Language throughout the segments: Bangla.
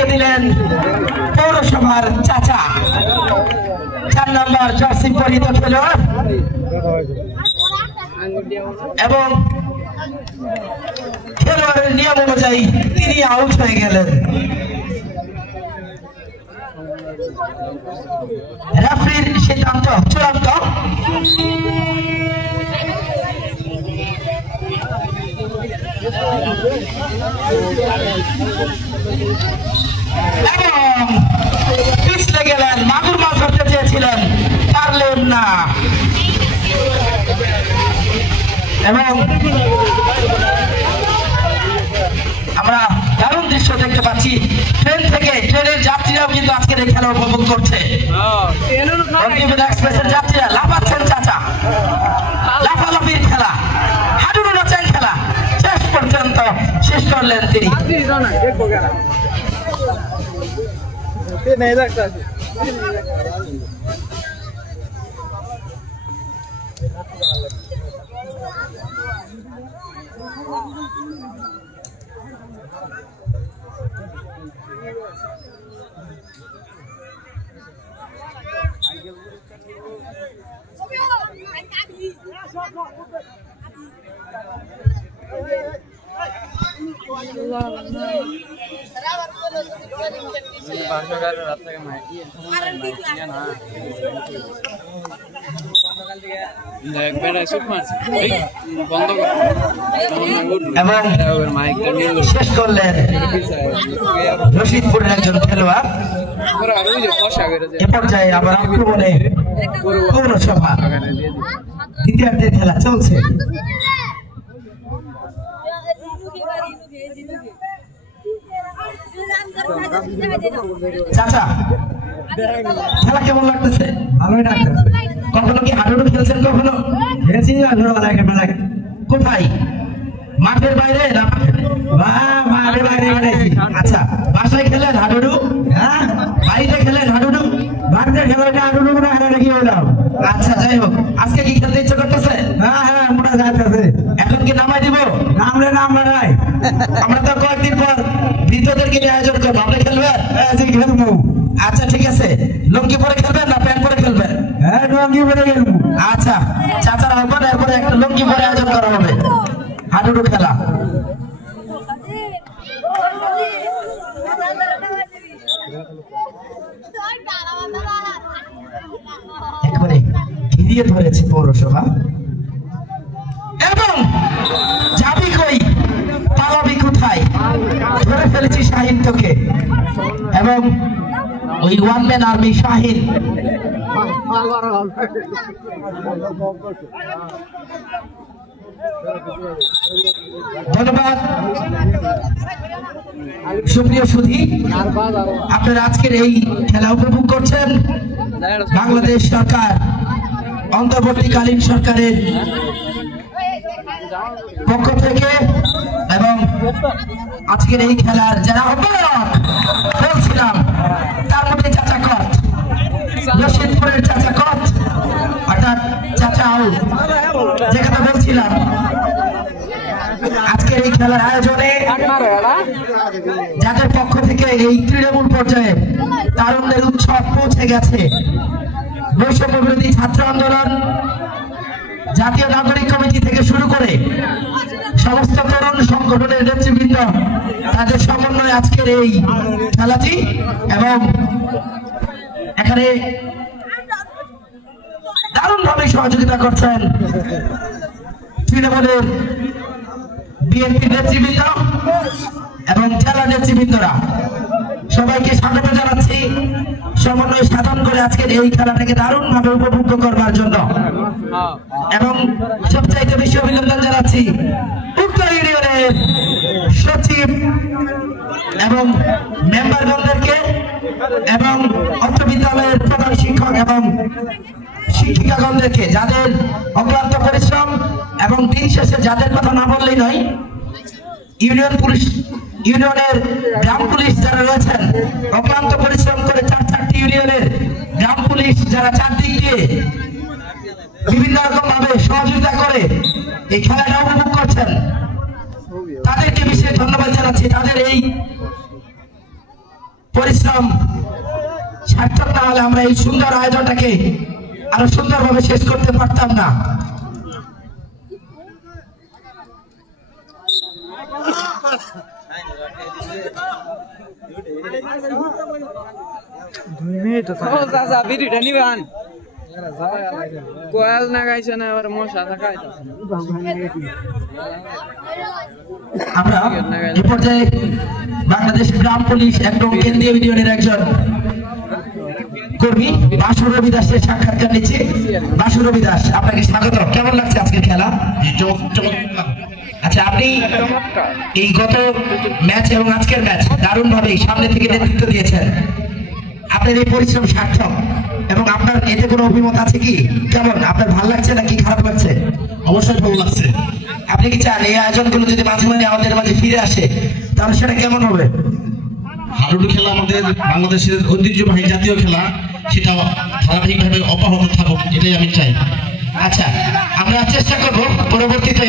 আজকে দিলেন পৌরসভার চাচা 4 নম্বর জার্সি পরিহিত খেলোয়াড় এবং খেলোয়াড়ের নিয়ম অনুযায়ী তিনি আউট হয়ে গেলেন। রেফারির সিদ্ধান্ত চূড়ান্ত। এবং পিছলে গেলেন, মাগুর মাছ ধরতে চেয়েছিলেন, পারলেন না। এবং আমরা দারুণ দৃশ্য দেখতে পাচ্ছি ট্রেন থেকে, ট্রেনের যাত্রীরাও কিন্তু আজকের এই খেলা উপভোগ করছে। এক্সপ্রেসের যাত্রীরা লাফাচ্ছেন, চাচা লাফালাফির খেলা, হাডুডু নাচের খেলা শেষ পর্যন্ত শেষ করলেন তিনি। শেষ করলেন রশিদপুরের একজন খেলোয়াড়। এ পর্যায়ে আবার আক্রমণে পৌরসভা, দ্বিতীয়ার্ধের খেলা চলছে। চাচা খেলা কেমন লাগতেছে? ভালোই লাগতেছে। কখনো কি হাডুডু খেলছেন? কখনো খেলছি। কোথায়? মাঠের বাইরে না মাঠের বাইরে? আচ্ছা, বাসায় খেলেন হাডুডু? হ্যাঁ, বাড়িতে খেলেন হাডুডু? বাড়িতে খেলেন হাডুডু না? কি বললাম? আচ্ছা, যাই হোক, আজকে কি খেলতে ইচ্ছে করতেছে? হ্যাঁ হ্যাঁ, মোটা যাইতেছে। এখন কি নামাই দিব? নামলে নাই, আমরা তো কয়েকদিন পর বৃদ্ধদেরকে নিয়ে আয়োজন করবো। আপনি খেলবেন? খেলবো। আচ্ছা ঠিক আছে, লুঙ্গি পরে খেলবেন না প্যান্ট পরে খেলবেন? হ্যাঁ, লুঙ্গি পরে খেলবো। আচ্ছা, চাচার আহ্বান, এরপরে একটা লুঙ্গি পরে আয়োজন করা হবে হাডুডু খেলা। একবারে ঘিরিয়ে ধরেছে পৌরসভা। এবং যাবি কই, পালাবি কোথায়? ধরে ফেলেছি শাহিন তোকে। এবং ওই ওয়ান ম্যান আর্মি শাহিন ধন্যবাদ। সুপ্রিয় সুধী, আপনারা আজকের এই খেলা উপভোগ করছেন বাংলাদেশ সরকার, অন্তর্বর্তীকালীন সরকারের পক্ষ থেকে। এবং আজকের এই খেলার যারা আহ্বায়ক বলছিলাম, তার মধ্যে চাচা কট, রশিদপুরের চাচা কট, অর্থাৎ চাচা আউট, যে কথা বলছিলাম। আজকের এই খেলার আয়োজনে যাদের পক্ষ থেকে এই তৃণমূল পর্যায়ে তারুণ্যের উৎসব পৌঁছে গেছে, বৈষম্য বিরোধী ছাত্র আন্দোলন, জাতীয় নাগরিক কমিটি থেকে শুরু করে সমস্ত তরুণ সংগঠনের নেতৃবৃন্দ, তাদের সমন্বয়ে আজকের এই খেলাটি। এবং এখানে দারুণভাবে সহযোগিতা করছেন তৃণমূলের বিএনপি নেতৃবৃন্দ এবং জেলা নেতৃবৃন্দরা। সবাইকে স্বাগত জানাচ্ছি সমন্বয় সাধন করে আজকের এই খেলাটাকে দারুণভাবে উপভোগ করবার জন্য। এবং সবচাইতে বেশি অভিনন্দন জানাচ্ছি উক্ত ইউনিয়নের সচিব এবং মেম্বারগণদেরকে এবং অত্র বিদ্যালয়ের প্রধান শিক্ষক এবং শিক্ষিকাগণদেরকে, যাদের অক্লান্ত পরিশ্রম এবং দিন শেষে যাদের কথা না বললেই নয়, ইউনিয়ন পুলিশ, ইউনিয়নের গ্রাম পুলিশ যারা রয়েছেন, অক্লান্ত পরিশ্রম করে 4টি ইউনিয়নের গ্রাম পুলিশ যারা চারদিক দিয়ে বিভিন্ন রকম ভাবে সহযোগিতা করে এই খেলাটা উপভোগ করছেন, তাদেরকে বিশেষ ধন্যবাদ জানাচ্ছি। তাদের এই পরিশ্রম সার্থক না হলে আমরা এই সুন্দর আয়োজনটাকে আরো সুন্দরভাবে শেষ করতে পারতাম না। কোয়াল না গাইছে না আবার মশা থাকাইছে। আমরা এই পর্যায়ে বাংলাদেশ গ্রাম পুলিশ একদম কেন্দ্রীয় ইউনিয়নের একজন কর্মী বাসু রবি দাসের সাক্ষাৎকার নিচ্ছে। বাসু রবি দাস, আপনাকে স্বাগত। কেমন লাগছে আজকের খেলা? আচ্ছা, আপনি এই গত ম্যাচ এবং আজকের ম্যাচ দারুণ ভাবে সামনে থেকে নেতৃত্ব দিয়েছেন। আপনার এই পরিশ্রম সার্থক এবং আপনার এতে কোনো অভিমত আছে কি? কেমন আপনার ভালো লাগছে নাকি খারাপ লাগছে? অবশ্যই ভালো লাগছে। আপনি কি চান এই আয়োজনগুলো যদি মাঝে মাঝে আমাদের মাঝে ফিরে আসে তাহলে সেটা কেমন হবে? হাডুডু খেলা আমাদের বাংলাদেশের ঐতিহ্যবাহী জাতীয় খেলা, সেটা ধারাবাহিকভাবে অব্যাহত থাকুক, এটাই আমি চাই। আচ্ছা, আমরা চেষ্টা করব পরবর্তীতে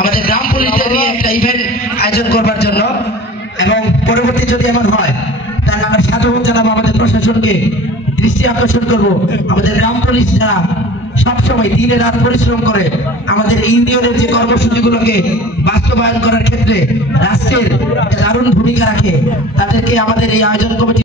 আমাদের গ্রাম পুলিশদের নিয়ে একটা ইভেন্ট আয়োজন করবার জন্য, এবং পরবর্তী যদি এমন হয় তাহলে আমরা সাধুবাদ জানাবো আমাদের প্রশাসনকে, দৃষ্টি আকর্ষণ করব আমাদের গ্রাম পুলিশ যারা সবসময় দিনে রাত পরিশ্রম করে আমাদের ইউনিয়নের যে কর্মসূচিগুলোকে বাস্তবায়ন করার ক্ষেত্রে রাষ্ট্রের দারুণ ভূমিকা রাখে, তাদেরকে আমাদের এই আয়োজন কমিটি